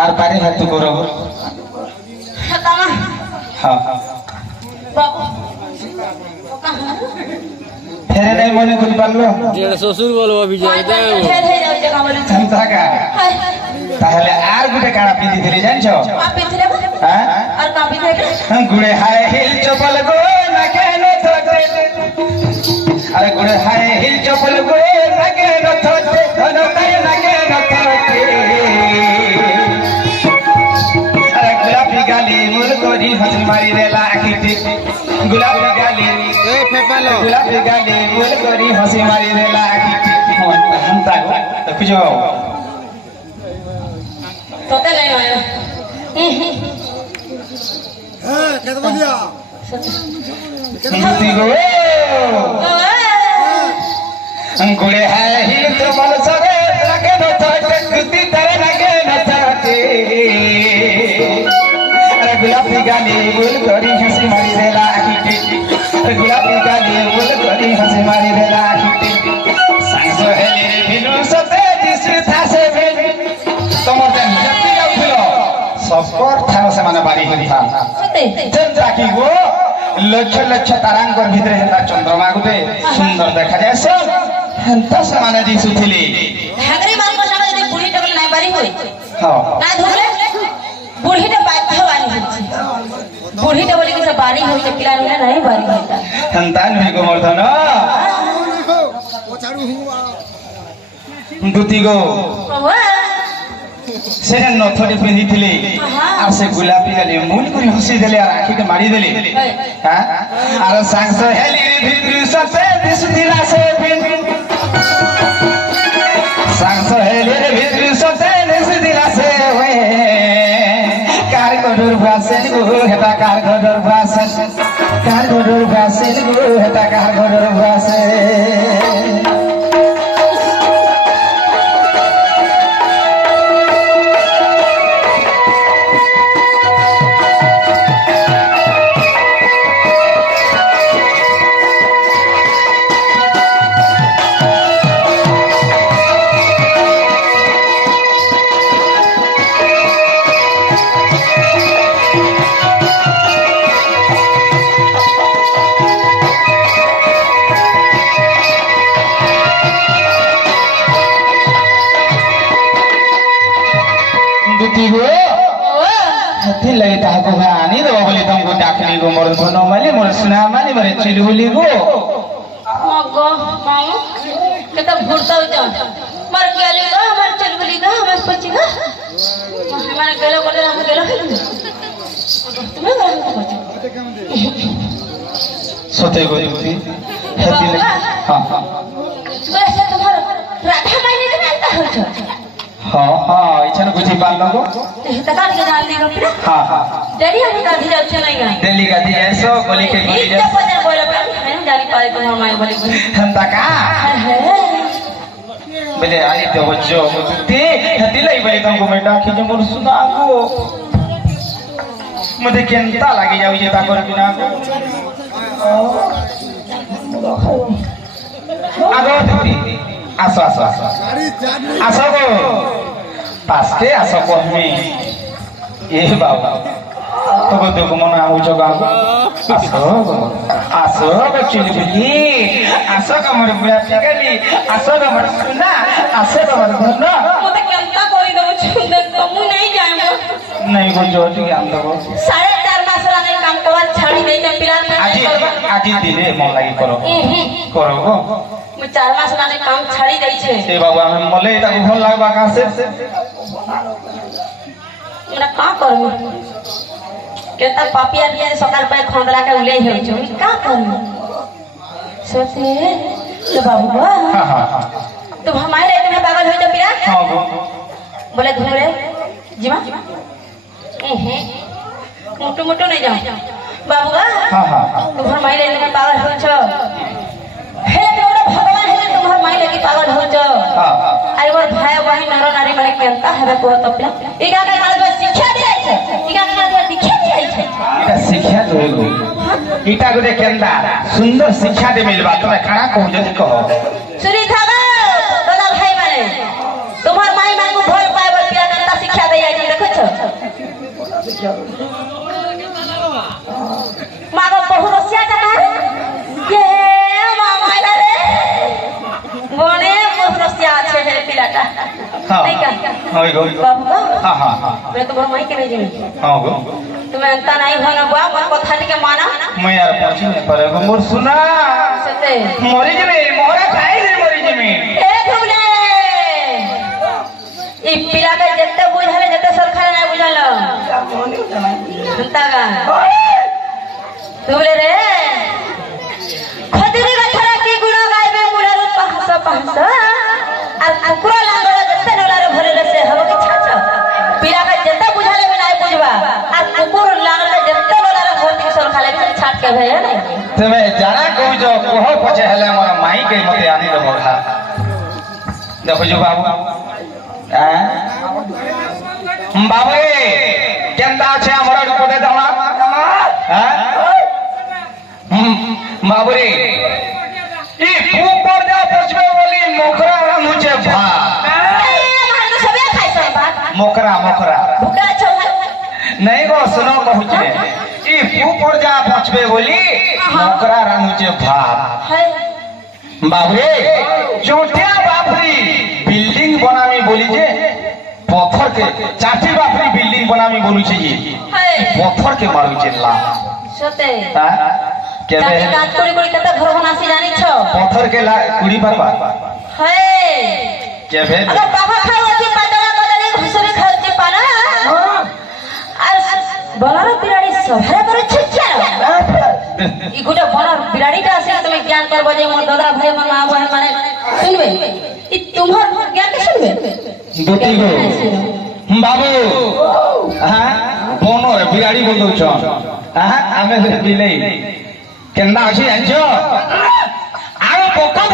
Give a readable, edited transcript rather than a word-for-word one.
আর বাড়ি হাত করো হ্যাঁ ফেরে নাই মনে করি পারলো শ্বশুর বলবো বিজয় তাহলে আর গুটে কাড়া পিঁধি দিলি জানছ হ্যাঁ গুড়ে হায় হিল চপল গো না কেন আরে গুড়ে হায় হিল চপল গো না কেন ধন তাই না কেন আরে গোলাপি গালি মুল করি হাসি মারি দেলা আখিতে গোলাপি গালি গোলাপি গালি মুল করি হাসি মারি দেলা আখিতে হন্তা তো খুঁজো তোতে নাই মায়া হ্যাঁ কেন বলিয়া गुड़े है हिल तो मन सरे लगे न थाटे कुत्ती तेरे लगे न थाटे अरे गुलाबी गाली बोल करी हंसी मारी देला आखिटे गुलाबी गाली बोल करी हंसी मारी देला आखिटे सांसो हेले बिनु सते दिसु थासे बेन तमर देन जति जाउथिलो सबकर थारो से माने बारी होई था चंद्रा की गो लक्ष लक्ष तारांकर भितरे हेता चंद्रमा गुटे सुंदर देखा जाय सब हेंता समाने दिसुथिली हागरी मान को सामने যদি বুড়ি টকলে নাই বাড়ি হই हां না ধরলে বুড়িটা বাধ্য বাড়ি হইছে বুড়িটা বলি কিছু বাড়ি হইছে পিলা নে নাই বাড়ি হইতা हेंता नुई गो मर्दन ও ছাড়ু হুয়া दुती गो সেটা নথটি পিঁধিଥିଲି আর সে গোলাপি গালি মূল করে হসি দেলে আর আখিকে মারি দেলে হ্যাঁ আর সাংস হেলি ভিতরি সতে দিসুদিলা সে পিন সাংস হেলি ভিতরি সতে দিসুদিলা সে ওয়ে কার গডুর ভাসেন গো হেতা কার গডুর ভাসেন কার গডুর ভাসেন গো হেতা কার গডুর ভাসেন लगे ताको आनी दो बोली तुमको डाकली गो मोर धनो माली मोर सुना माली मोर चिलुली गो मगो माऊ केता भूरता हो जा मर गेली गो हमर चिलुली गो हमर पची गो हमारे गेलो बोले हम गेलो तुम्हें गो सोते गो दुती हेती हां हां वैसे तुम्हारा राधा मायने में आता हो छ हां हां इछन बुझी पालो गो तका के जान दी गो हां हां डेडी हनी का धी जाउ छ नहीं गा दिल्ली का दी ऐसो गोली के गोली इतना पने बोले मैं जानी पाए तो हम आए बोले हंता का बोले आई तो बच्चो मुझे हेती लाई बोली तुमको मैं डाकी जो मोर सुना गो मुझे केंता लगी जाऊ ये ताकर बिना को आगो दीदी आसो आसो आसो গাড়ি জানি आसो गो पास्ते आसो को हमें ये बाबा तो को देखो मन आउ जगा आसो गो चिलबिली आसो का मोर बुढ़ा पिगली आसो का मोर सुना आसो का मोर धन मते केंता करी दो सुंदर तो मु नहीं जाएंगे नहीं गो जो ठीक हम तो 4.5 मास वाला काम कवा छाड़ी नहीं दे पिला में आज आज दिले मन लगी करो करो गो मु 4 मास वाला काम छाड़ी दई छे ए बाबा हम मले ता भल लागबा का से मेरा का करबो केता पापिया बिया सकाल पे खंदरा के उले होई छ का करबो सोते तो बाबू हां हां हां तो हमारे इतने पागल होई तो पिला हां गो बोले धुरे जीवा मोटो मोटो नहीं जाओ बाबू हां हां तुम्हार माई लेने पागल हो छ हे तोरा भगवान हे तुम्हार माई लेके पागल हो छ हां आई और भाई बहन नर नारी माने केंता हेबे को तपला इगा के काल में शिक्षा दिया छै इगा के काल में शिक्षा दिया छै इटा शिक्षा तो गो इटा गुटे केंदा सुंदर शिक्षा दे मिलबा तमे खाना कहू जदी कहो सुनी थागा दादा भाई माने तुम्हार माई माने को भय पाए बोल पिया केंता शिक्षा दे आई देखो হই গো বাবু গো হ্যাঁ হ্যাঁ হ্যাঁ मैं तो माई के नहीं जानी হ্যাঁ গো তুমি अंता नहीं भन बुआ मोर कथा टिके माना মই আর পৌঁছি না পারে গো মোর সুনা सते মরি যাবে মোরা খাই রে মরি যাবে ए धुले ई पिला के जत्ते बुझाले जत्ते सरखा नहीं बुझाल अंता गा धुले रे खदिरी गथरा की गुण गायबे मुड़ा रूप पहस আর কুকুর লাঙ্গল जत्ते नलारे भरे से हबो के छाछ पिला के जत्ते बुझाले भी नहीं बुझबा আর কুকুর লাঙ্গল जत्ते नलारे भरती सरखा ले छाट के भे नहीं তুমি জানা কইছো কহ পছে হেলে আমার মাই কে মতে আনি দেব খা দেখো যে বাবু হ্যাঁ বাবু কেন্দা আছে আমার উপরে দাও হ্যাঁ বাবু রে ই ফুপর যা পছবে বলি মোকরা রানুছে ভাত तो सबे खाई सब बात मोकरा मोकरा भूखा छौ नहीं गो सुनो कहूचे इ ফুপর যা পছবে বলি মোকরা রানুছে ভাত है বাবরে চোটিয়া বাপরি বিল্ডিং বনামি বলি যে পথর কে চাটি বাপরি বিল্ডিং বনামি বলুছে যে है পথর কে মারুছে লা सते হ্যাঁ কেবে जाति काज करी करी कते घर बनासी जानी छ পথর কে লা কুড়ি পারবা है কেবে अगर बाबा खाओ कि पतला बदले घुसरे खाओ कि पाना আর বলার বিরাড়ি সভারে করে ছিচ্ছা ই গোটা বলার বিরাড়িটা আছে তুমি জ্ঞান করব যে মোর দাদা ভাই মা ভাই মানে শুনবে ই তোমার জ্ঞান কে শুনবে দুটি গো বাবু হ্যাঁ বনর বিরাড়ি বলুছ হ্যাঁ আমি বিলেই কেন্দা আছে জানছো আর পোকা